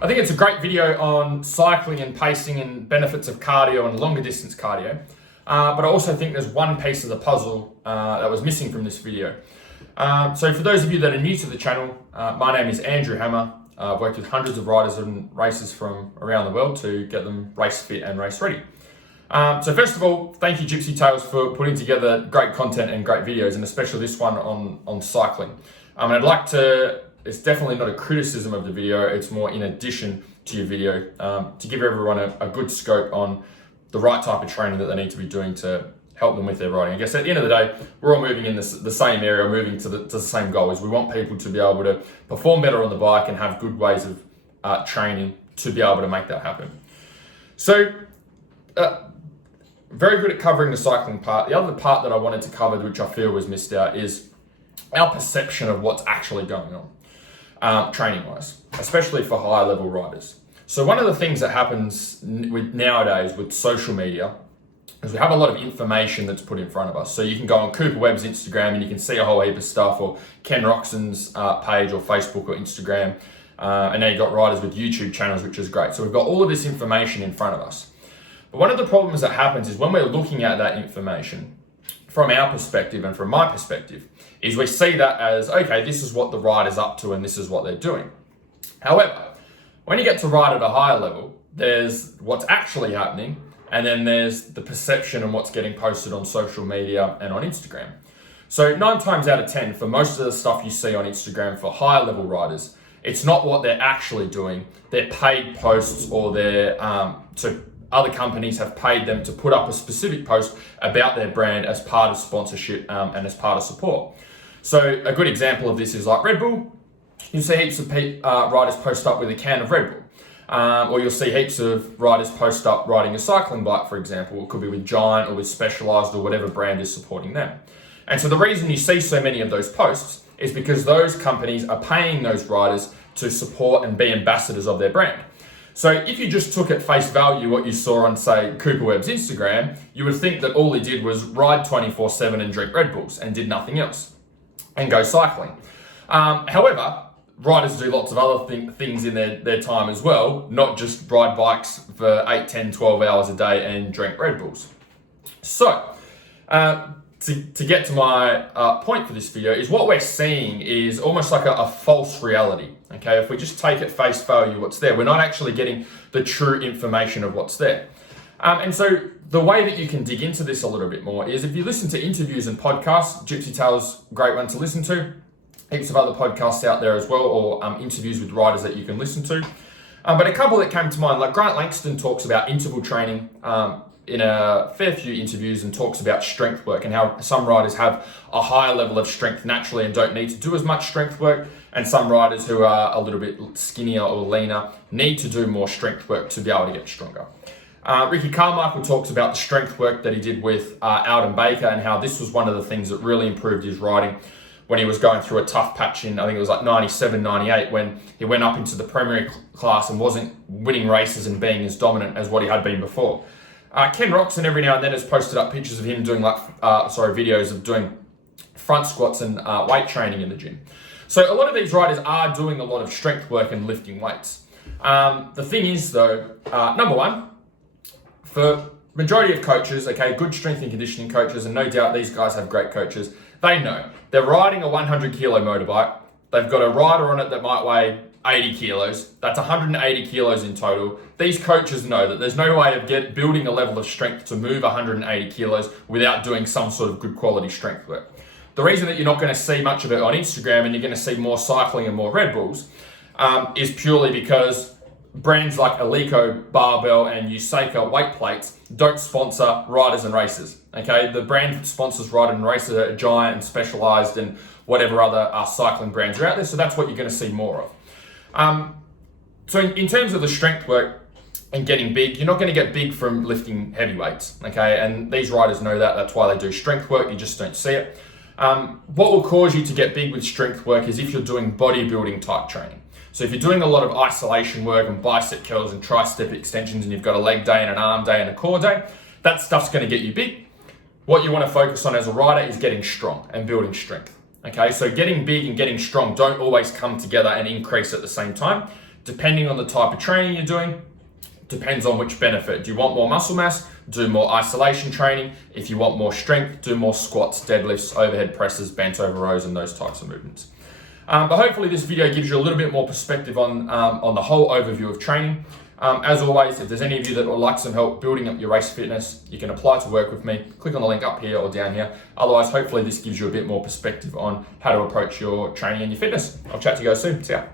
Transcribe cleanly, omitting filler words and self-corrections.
I think it's a great video on cycling and pacing and benefits of cardio and longer distance cardio. But I also think there's one piece of the puzzle that was missing from this video. So for those of you that are new to the channel, my name is Andrew Hammer. I've worked with hundreds of riders and racers from around the world to get them race fit and race ready. So first of all, thank you Gypsy Tales for putting together great content and great videos, and especially this one on cycling. And I'd like to, it's definitely not a criticism of the video, it's more in addition to your video, to give everyone a good scope on the right type of training that they need to be doing to help them with their riding. I guess at the end of the day, we're all moving in the same area, moving to the same goal. Is we want people to be able to perform better on the bike and have good ways of training to be able to make that happen. So, very good at covering the cycling part. The other part that I wanted to cover, which I feel was missed out, is our perception of what's actually going on, training-wise, especially for higher level riders. So one of the things that happens nowadays with social media is we have a lot of information that's put in front of us. So you can go on Cooper Webb's Instagram and you can see a whole heap of stuff, or Ken Roxon's page or Facebook or Instagram. And now you've got riders with YouTube channels, which is great. So we've got all of this information in front of us. But one of the problems that happens is when we're looking at that information from our perspective and from my perspective, is we see that as, okay, this is what the rider's up to and this is what they're doing. However, when you get to ride at a higher level, there's what's actually happening, and then there's the perception and what's getting posted on social media and on Instagram. So 9 times out of 10, for most of the stuff you see on Instagram for higher level riders, it's not what they're actually doing. They're paid posts, or they're, so other companies have paid them to put up a specific post about their brand as part of sponsorship and as part of support. So a good example of this is like Red Bull. You'll see heaps of riders post up with a can of Red Bull. Or you'll see heaps of riders post up riding a cycling bike, for example. It could be with Giant or with Specialized or whatever brand is supporting them. And so the reason you see so many of those posts is because those companies are paying those riders to support and be ambassadors of their brand. So if you just took at face value what you saw on, say, Cooper Webb's Instagram, you would think that all he did was ride 24/7 and drink Red Bulls and did nothing else and go cycling. However, riders do lots of other things in their time as well, not just ride bikes for 8, 10, 12 hours a day and drink Red Bulls. So, to get to my point for this video, is what we're seeing is almost like a false reality. Okay, if we just take at face value what's there, we're not actually getting the true information of what's there. And so the way that you can dig into this a little bit more is if you listen to interviews and podcasts. Gypsy Tales, great one to listen to. Heaps of other podcasts out there as well, or interviews with riders that you can listen to. But a couple that came to mind, like Grant Langston talks about interval training in a fair few interviews, and talks about strength work and how some riders have a higher level of strength naturally and don't need to do as much strength work, and some riders who are a little bit skinnier or leaner need to do more strength work to be able to get stronger. Ricky Carmichael talks about the strength work that he did with Alden Baker, and how this was one of the things that really improved his riding when he was going through a tough patch in, I think it was like 97, 98, when he went up into the Premier class and wasn't winning races and being as dominant as what he had been before. Ken Roxon every now and then has posted up pictures of him doing videos of doing front squats and weight training in the gym. So a lot of these riders are doing a lot of strength work and lifting weights. The thing is though, number one, for majority of coaches, okay, good strength and conditioning coaches, and no doubt these guys have great coaches, they know they're riding a 100 kilo motorbike. They've got a rider on it that might weigh 80 kilos. That's 180 kilos in total. These coaches know that there's no way of building a level of strength to move 180 kilos without doing some sort of good quality strength work. The reason that you're not going to see much of it on Instagram and you're going to see more cycling and more Red Bulls is purely because brands like Alico, Barbell, and Usaca weight plates don't sponsor riders and racers. Okay, the brand that sponsors riders and racers are Giant and Specialized and whatever other cycling brands are out there. So that's what you're going to see more of. So in terms of the strength work and getting big, you're not going to get big from lifting heavy weights. Okay, and these riders know that. That's why they do strength work. You just don't see it. What will cause you to get big with strength work is if you're doing bodybuilding type training. So if you're doing a lot of isolation work and bicep curls and tricep extensions, and you've got a leg day and an arm day and a core day, that stuff's going to get you big. What you want to focus on as a rider is getting strong and building strength. Okay, so getting big and getting strong don't always come together and increase at the same time. Depending on the type of training you're doing, depends on which benefit. Do you want more muscle mass? Do more isolation training. If you want more strength, do more squats, deadlifts, overhead presses, bent over rows, and those types of movements. But hopefully this video gives you a little bit more perspective on the whole overview of training. As always, if there's any of you that would like some help building up your race fitness, you can apply to work with me. Click on the link up here or down here. Otherwise, hopefully this gives you a bit more perspective on how to approach your training and your fitness. I'll chat to you guys soon. See ya.